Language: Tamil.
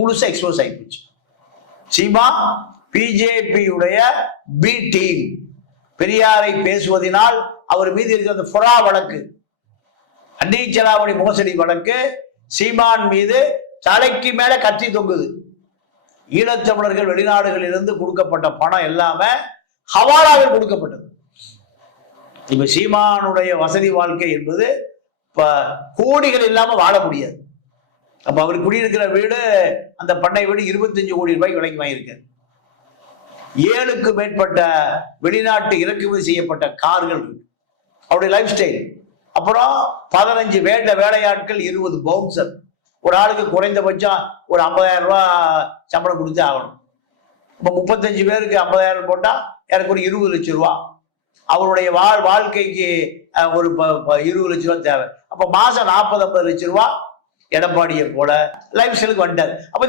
முழுசா எக்ஸ்போஸ் ஆயிடுச்சு. சீமா பிஜேபியுடைய பி டீம். பெரியாரை பேசுவதனால் அவர் மீது இருக்கிற அந்த புறா வழக்கு, அந்நிய செலாவணி மோசடி வழக்கு, சீமான் மீது தலைக்கு மேல கத்தி தொங்குது. ஈழத்தமிழர்கள் வெளிநாடுகளில் இருந்து கொடுக்கப்பட்ட பணம் எல்லாமே ஹவாலாவில் கொடுக்கப்பட்டது. இப்ப சீமானுடைய வசதி வாழ்க்கை என்பது இப்ப கோடிகள் இல்லாம வாழ முடியாது. அப்ப அவர் குடியிருக்கிற வீடு, அந்த பண்ணை வீடு 25 கோடி ரூபாய்க்கு விலைக்கு வாங்கியிருக்காரு. 7க்கு மேற்பட்ட வெளிநாட்டு இறக்குமதி செய்யப்பட்ட கார்கள் அவருடைய லைஃப் ஸ்டைல். அப்புறம் 15 வேலையாட்கள், 20 பவுன்சர். ஒரு ஆளுக்கு குறைந்தபட்சம் ஒரு 50,000 ரூபாய் சம்பளம் கொடுத்து ஆகணும். இப்போ 35 பேருக்கு 50,000 போட்டா எனக்கு ஒரு 20 லட்சம் ரூபா. அவருடைய வாழ்க்கைக்கு ஒரு 20 லட்சம் ரூபா தேவை. அப்ப மாசம் 40-50 லட்சம் ரூபா எடப்பாடியை போல லைஃப் ஸ்டைலுக்கு வந்துட்டார். அப்ப